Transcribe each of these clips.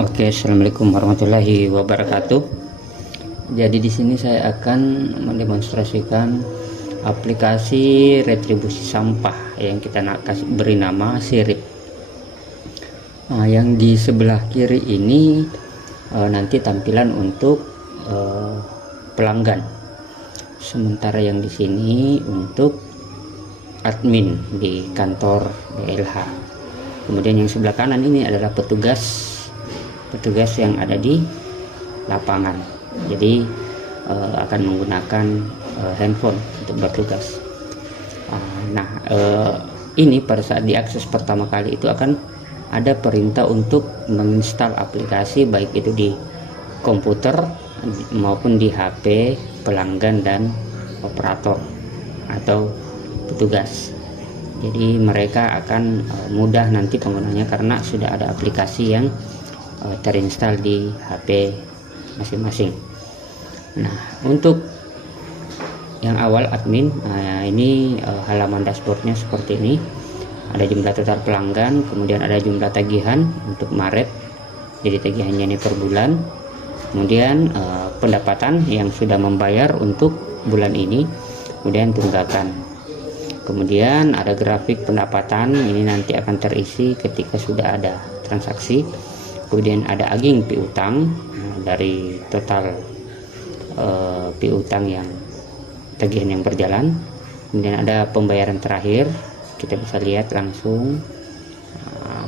Oke, assalamualaikum warahmatullahi wabarakatuh. Jadi di sini saya akan mendemonstrasikan aplikasi retribusi sampah yang kita beri nama Sirip. Nah, yang di sebelah kiri ini nanti tampilan untuk pelanggan. Sementara yang di sini untuk admin di kantor BLH. Kemudian yang sebelah kanan ini adalah petugas yang ada di lapangan. Jadi akan menggunakan handphone untuk bertugas. Ini pada saat diakses pertama kali itu akan ada perintah untuk menginstal aplikasi, baik itu di komputer maupun di HP pelanggan dan operator atau petugas. Jadi mereka akan mudah nanti penggunanya karena sudah ada aplikasi yang terinstall di HP masing-masing. Nah, untuk yang awal admin, ini halaman dashboardnya seperti ini. Ada jumlah total pelanggan, kemudian ada jumlah tagihan untuk Maret, jadi tagihannya ini per bulan. Kemudian pendapatan yang sudah membayar untuk bulan ini, kemudian tunggakan. Kemudian ada grafik pendapatan, ini nanti akan terisi ketika sudah ada transaksi. Kemudian ada aging piutang, dari total piutang yang tagihan yang berjalan. Kemudian ada pembayaran terakhir, kita bisa lihat langsung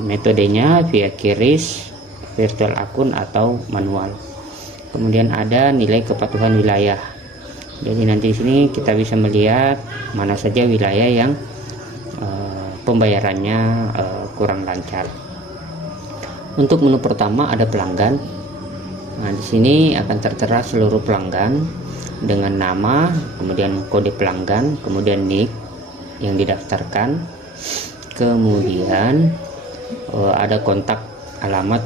metodenya via QRIS, virtual akun atau manual. Kemudian ada nilai kepatuhan wilayah. Jadi nanti di sini kita bisa melihat mana saja wilayah yang pembayarannya kurang lancar. Untuk menu pertama ada pelanggan. Nah, di sini akan tertera seluruh pelanggan dengan nama, kemudian kode pelanggan, kemudian NIK yang didaftarkan. Kemudian ada kontak, alamat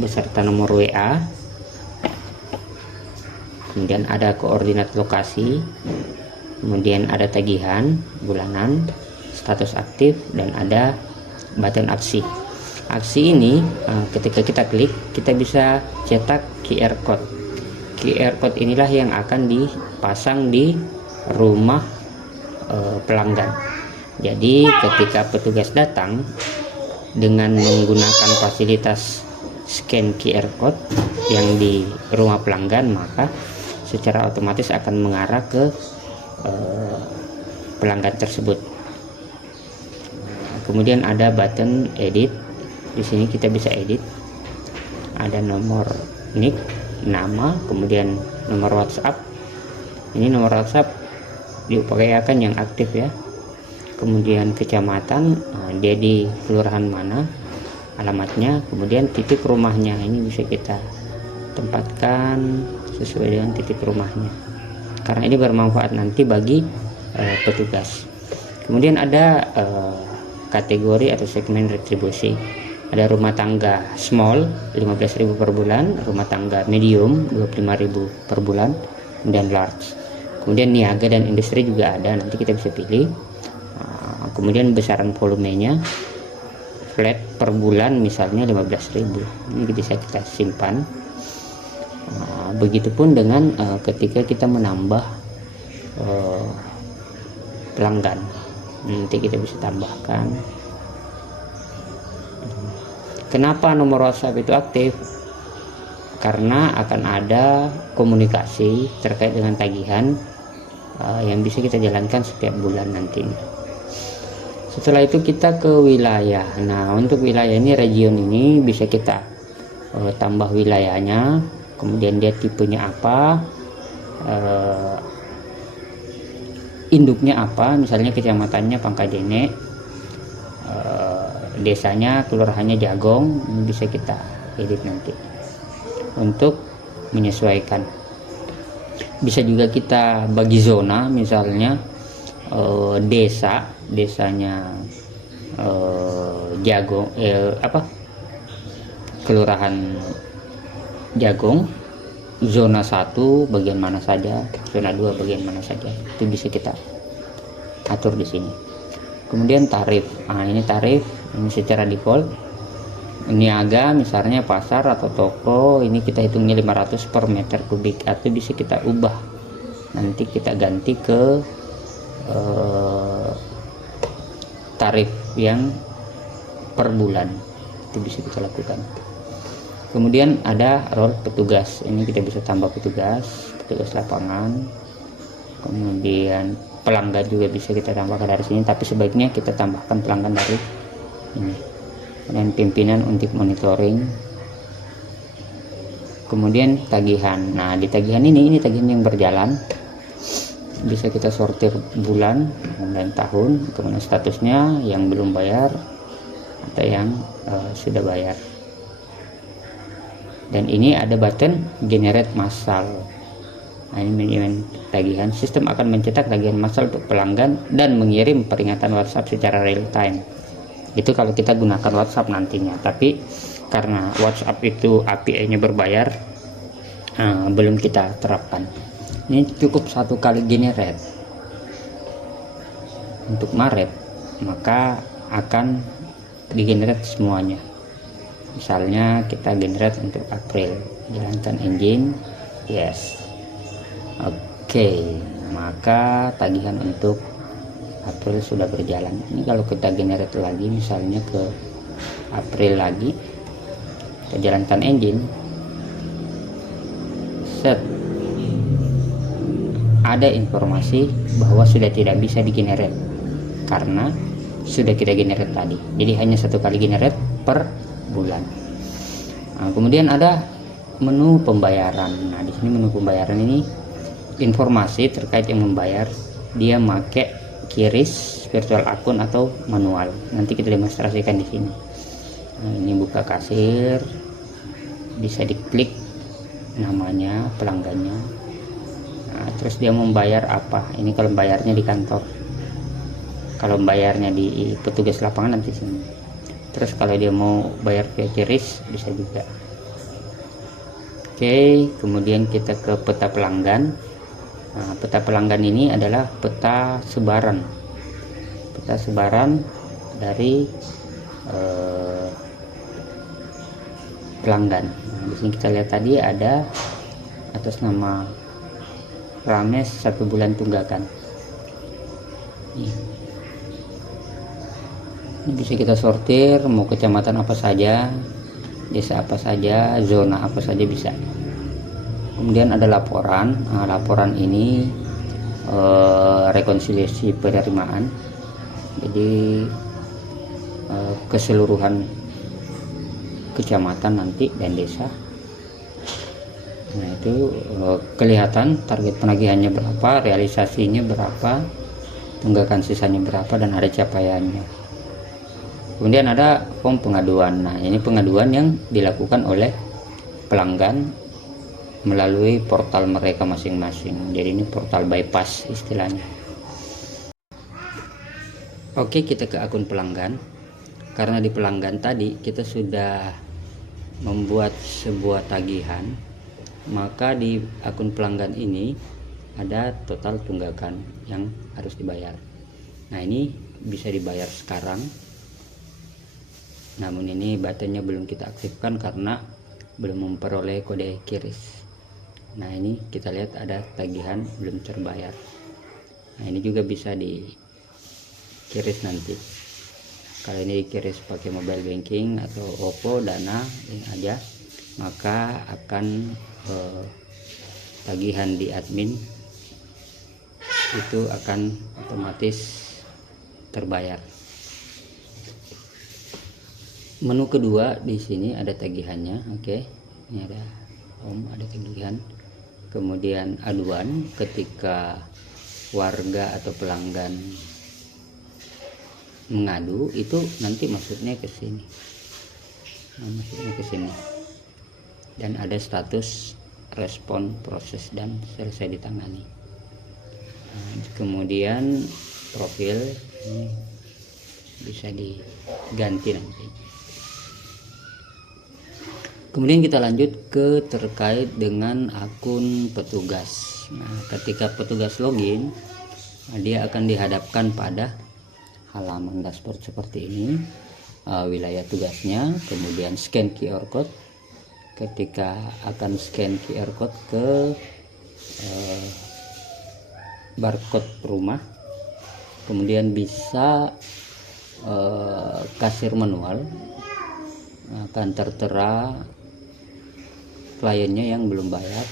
beserta nomor WA. Kemudian ada koordinat lokasi. Kemudian ada tagihan bulanan, status aktif, dan ada button aksi. Aksi ini ketika kita klik, kita bisa cetak QR code. QR code inilah yang akan dipasang di rumah pelanggan. Jadi ketika petugas datang dengan menggunakan fasilitas scan QR code yang di rumah pelanggan, maka secara otomatis akan mengarah ke pelanggan tersebut. Kemudian ada button edit. Di sini kita bisa edit. Ada nomor NIK, nama, kemudian nomor WhatsApp. Ini nomor WhatsApp diupayakan yang aktif ya. Kemudian kecamatan, dia di kelurahan mana, alamatnya, kemudian titik rumahnya. Ini bisa kita tempatkan sesuai dengan titik rumahnya, karena ini bermanfaat nanti bagi petugas. Kemudian ada kategori atau segmen retribusi. Ada rumah tangga small 15.000 per bulan, rumah tangga medium 25.000 per bulan, kemudian large. Kemudian niaga dan industri juga ada, nanti kita bisa pilih. Kemudian besaran volumenya, flat per bulan misalnya 15.000. Ini bisa kita simpan. Begitupun dengan ketika kita menambah pelanggan, nanti kita bisa tambahkan. Kenapa nomor WhatsApp itu aktif? Karena akan ada komunikasi terkait dengan tagihan yang bisa kita jalankan setiap bulan nanti. Setelah itu kita ke wilayah. Nah, untuk wilayah ini, region ini bisa kita tambah wilayahnya, kemudian dia tipenya apa, induknya apa, misalnya kecamatannya Pangkadene, desanya, kelurahannya Jagong. Ini bisa kita edit nanti untuk menyesuaikan. Bisa juga kita bagi zona, misalnya desanya Jagong, kelurahan Jagong, zona 1 bagian mana saja, zona 2 bagian mana saja, itu bisa kita atur di sini. Kemudian tarif, ini tarif, ini secara default niaga misalnya pasar atau toko, ini kita hitungnya 500 per meter kubik, atau bisa kita ubah nanti kita ganti ke tarif yang per bulan, itu bisa kita lakukan. Kemudian ada role petugas, ini kita bisa tambah petugas lapangan. Kemudian pelanggan juga bisa kita tambahkan dari sini, tapi sebaiknya kita tambahkan pelanggan dari ini. Dan pimpinan untuk monitoring. Kemudian tagihan, nah di tagihan ini tagihan yang berjalan, bisa kita sortir bulan dan tahun, kemudian statusnya yang belum bayar atau yang sudah bayar. Dan ini ada button generate massal. Nah, ini manajemen tagihan. Sistem akan mencetak tagihan massal untuk pelanggan dan mengirim peringatan WhatsApp secara real time. Itu kalau kita gunakan WhatsApp nantinya. Tapi karena WhatsApp itu API-nya berbayar, belum kita terapkan. Ini cukup satu kali generate untuk Maret, maka akan digenerate semuanya. Misalnya kita generate untuk April, jalankan engine, yes. Oke, maka tagihan untuk April sudah berjalan. Ini kalau kita generate lagi, misalnya ke April lagi, kita jalankan engine, set, ada informasi bahwa sudah tidak bisa digenerate karena sudah kita generate tadi. Jadi hanya satu kali generate per bulan. Nah, kemudian ada menu pembayaran. Nah, di sini menu pembayaran ini informasi terkait yang membayar, dia make QRIS, virtual akun atau manual. Nanti kita demonstrasikan di sini. Nah, ini buka kasir, bisa diklik namanya, pelanggannya. Nah, terus dia membayar apa? Ini kalau bayarnya di kantor. Kalau bayarnya di petugas lapangan nanti sini. Terus kalau dia mau bayar via QRIS bisa juga. Oke, kemudian kita ke peta pelanggan. Nah, peta pelanggan ini adalah peta sebaran. Peta sebaran dari pelanggan. Nah, di sini kita lihat tadi ada atas nama Rames 1 bulan tunggakan. Ini bisa kita sortir, mau kecamatan apa saja, desa apa saja, zona apa saja bisa. Kemudian ada laporan. Nah, laporan ini rekonsiliasi penerimaan, jadi keseluruhan kecamatan nanti dan desa. Nah, itu kelihatan target penagihannya berapa, realisasinya berapa, tunggakan sisanya berapa, dan ada capaiannya. Kemudian ada form pengaduan. Nah, ini pengaduan yang dilakukan oleh pelanggan melalui portal mereka masing-masing. Jadi ini portal bypass istilahnya. Oke, kita ke akun pelanggan. Karena di pelanggan tadi kita sudah membuat sebuah tagihan, maka di akun pelanggan ini ada total tunggakan yang harus dibayar. Nah, ini bisa dibayar sekarang. Namun ini buttonnya belum kita aktifkan karena belum memperoleh kode QRIS. Nah, ini kita lihat ada tagihan belum terbayar. Nah, ini juga bisa di QRIS nanti. Kalau ini QRIS pakai mobile banking atau OVO, Dana, ini aja, maka akan tagihan di admin itu akan otomatis terbayar. Menu kedua di sini ada tagihannya. Oke, ini ada home, ada tagihan. Kemudian aduan, ketika warga atau pelanggan mengadu, itu nanti maksudnya ke sini. Dan ada status respon, proses, dan selesai ditangani. Kemudian profil ini bisa diganti nanti. Kemudian kita lanjut ke terkait dengan akun petugas. Nah, ketika petugas login, dia akan dihadapkan pada halaman dashboard seperti ini. wilayah tugasnya, kemudian scan QR code. Ketika akan scan QR code ke barcode rumah, kemudian bisa kasir manual, akan tertera kliennya yang belum bayar.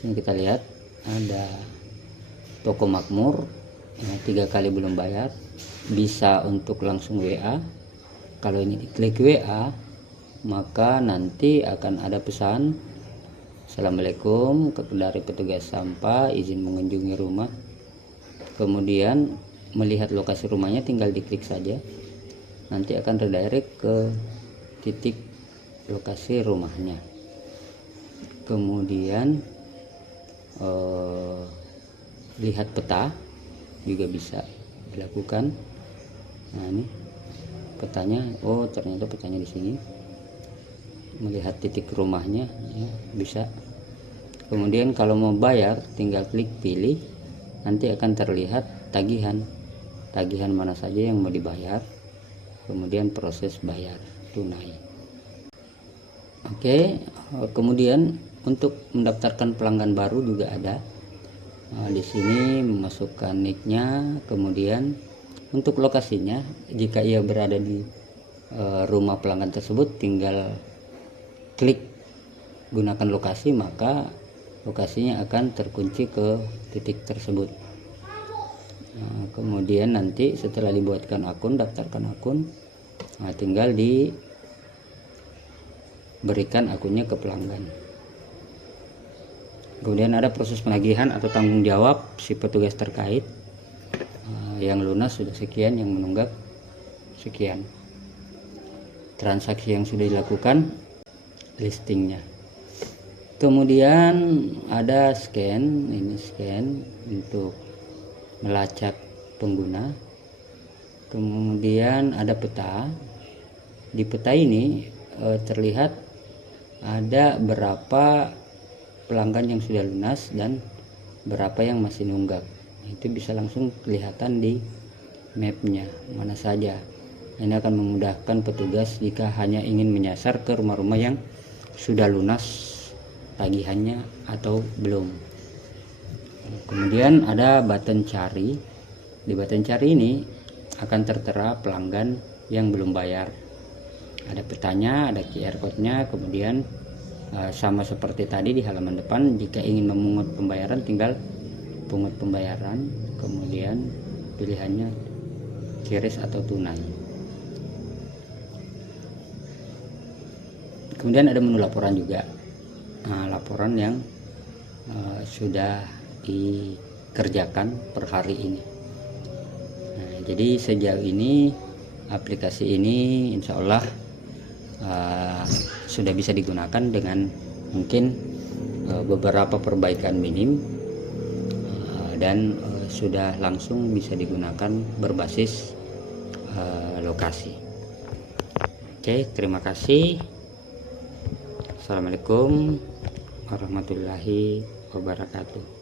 Sini kita lihat ada Toko Makmur, 3 kali belum bayar, bisa untuk langsung WA. Kalau ini diklik WA, maka nanti akan ada pesan, "Assalamualaikum, dari petugas sampah, izin mengunjungi rumah." Kemudian melihat lokasi rumahnya tinggal diklik saja, nanti akan redirect ke titik lokasi rumahnya. Kemudian lihat peta juga bisa dilakukan. Nah, ini petanya, oh ternyata petanya di sini. Melihat titik rumahnya ya, bisa. Kemudian kalau mau bayar tinggal klik pilih, nanti akan terlihat tagihan mana saja yang mau dibayar, kemudian proses bayar tunai. Oke, kemudian untuk mendaftarkan pelanggan baru juga ada. Di sini memasukkan nicknya, kemudian untuk lokasinya, jika ia berada di rumah pelanggan tersebut, tinggal klik gunakan lokasi, maka lokasinya akan terkunci ke titik tersebut. Nah, kemudian nanti setelah dibuatkan akun, daftarkan akun, tinggal diberikan akunnya ke pelanggan. Kemudian ada proses penagihan atau tanggung jawab si petugas terkait. Yang lunas sudah sekian, yang menunggak sekian. Transaksi yang sudah dilakukan, listingnya. Kemudian ada scan, ini scan untuk melacak pengguna. Kemudian ada peta. Di peta ini terlihat ada berapa pelanggan yang sudah lunas dan berapa yang masih nunggak. Itu bisa langsung kelihatan di mapnya mana saja. Ini akan memudahkan petugas jika hanya ingin menyasar ke rumah-rumah yang sudah lunas tagihannya atau belum. Kemudian ada button cari. Di button cari ini akan tertera pelanggan yang belum bayar. Ada petanya, ada QR code-nya, kemudian sama seperti tadi di halaman depan, jika ingin memungut pembayaran tinggal pungut pembayaran, kemudian pilihannya QRIS atau tunai. Kemudian ada menu laporan juga, laporan yang sudah dikerjakan per hari ini. Nah, jadi sejauh ini aplikasi ini insya Allah sudah bisa digunakan dengan mungkin beberapa perbaikan minim, dan sudah langsung bisa digunakan berbasis lokasi. Oke, terima kasih. Assalamualaikum warahmatullahi wabarakatuh.